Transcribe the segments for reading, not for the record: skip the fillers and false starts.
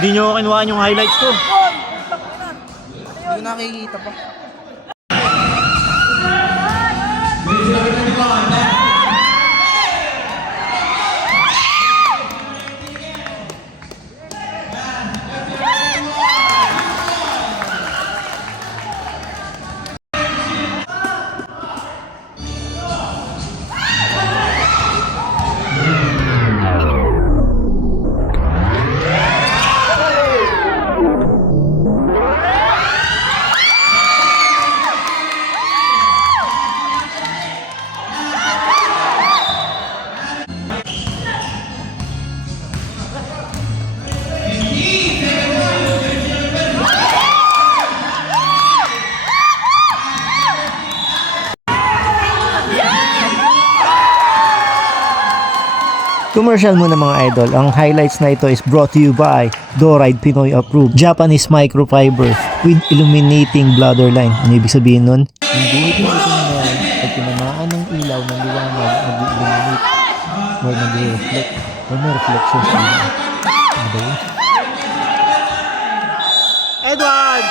Hindi nyo kinuhaan yung highlights ko. Hindi nakikita pa. Commercial muna mga idol, ang highlights na ito is brought to you by Doride Pinoy Approved Japanese Microfiber with Illuminating Bladder Line. Ano ibig sabihin nun? Yung buhit na ito na pag tinamaan ng ilaw ng liwanag, nag-illuminate or nag-reflect or may reflections na. Ano ba yun? Edward!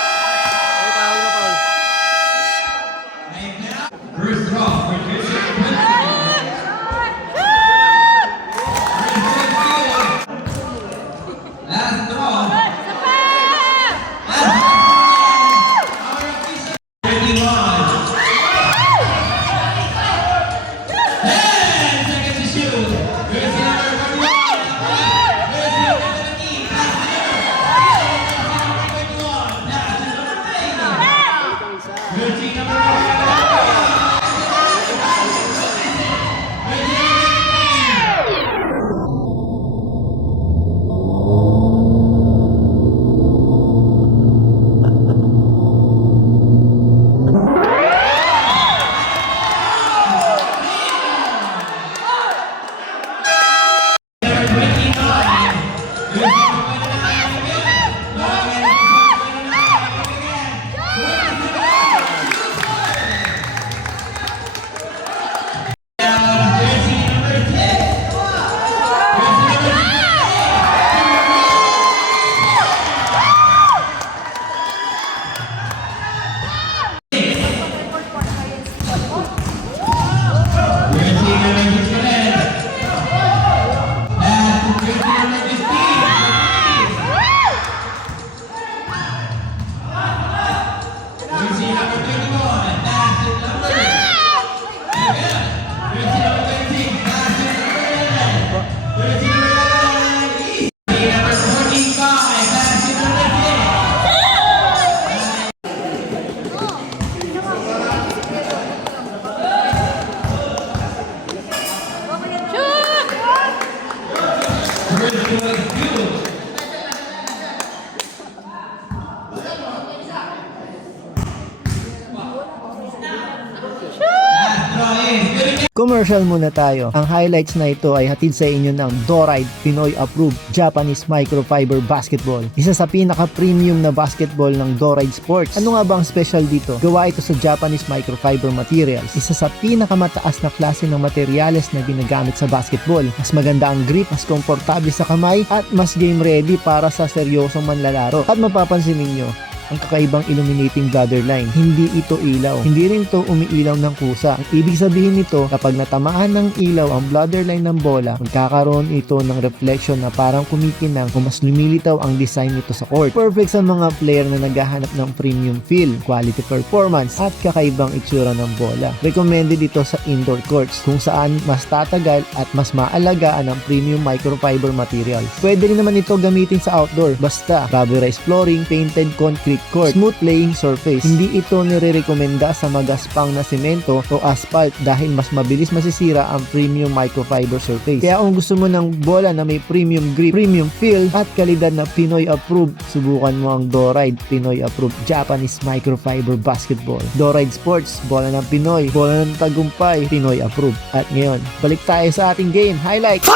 Commercial muna tayo. Ang highlights na ito ay hatid sa inyo ng Doride Pinoy Approved Japanese Microfiber Basketball. Isa sa pinaka-premium na basketball ng Doride Sports. Ano nga ba ang special dito? Gawa ito sa Japanese microfiber materials. Isa sa pinakamataas na klase ng materyales na ginagamit sa basketball. Mas maganda ang grip, mas komportable sa kamay, at mas game ready para sa seryosong manlalaro. At mapapansin ninyo, ang kakaibang illuminating bladder line. Hindi ito ilaw. Hindi rin ito umiilaw ng kusa. Ang ibig sabihin nito, kapag natamaan ng ilaw ang bladder line ng bola, magkakaroon ito ng reflection na parang kumikinang o mas lumilitaw ang design nito sa court. Perfect sa mga player na naghahanap ng premium feel, quality performance, at kakaibang itsura ng bola. Recommended ito sa indoor courts kung saan mas tatagal at mas maalagaan ang premium microfiber materials. Pwede rin naman ito gamitin sa outdoor, basta rubberized flooring, painted concrete court, smooth playing surface. Hindi ito nire-rekomenda sa magaspang na semento o asphalt dahil mas mabilis masisira ang premium microfiber surface. Kaya kung gusto mo ng bola na may premium grip, premium feel, at kalidad na Pinoy approved, subukan mo ang Doride Pinoy Approved Japanese Microfiber Basketball. Doride Sports, bola ng Pinoy, bola ng tagumpay, Pinoy approved. At ngayon, balik tayo sa ating game. Highlight!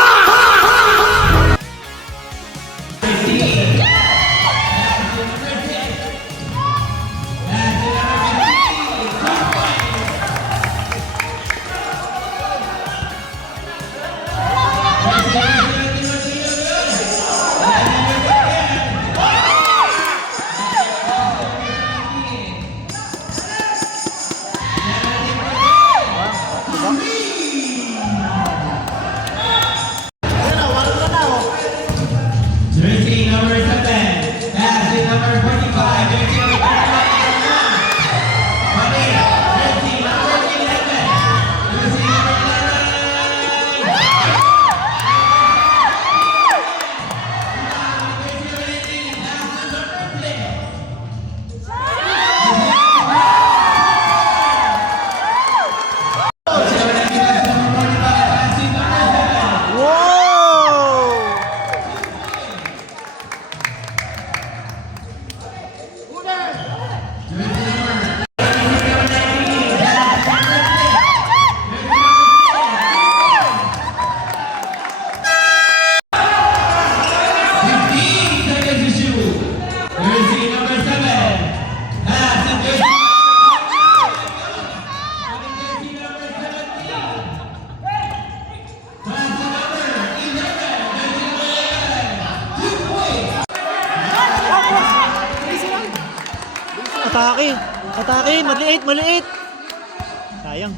Atake. Atake. Maliit, maliit. Sayang.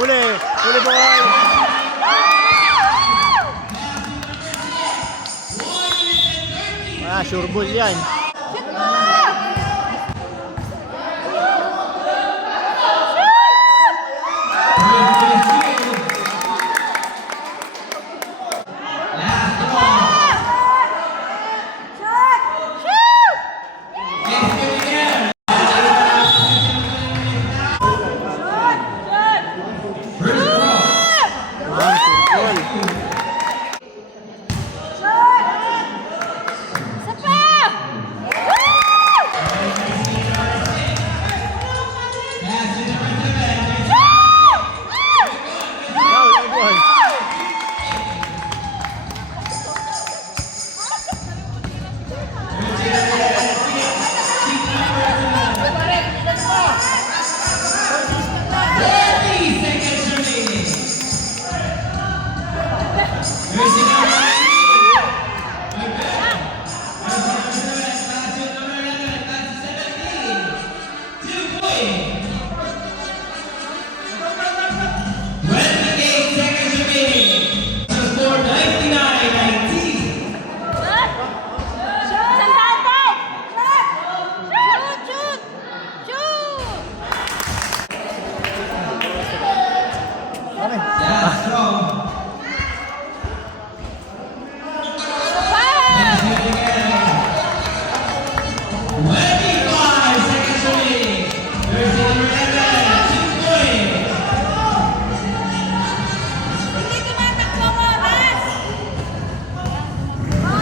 Huli! Huli boy! Sure ball yan.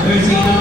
There's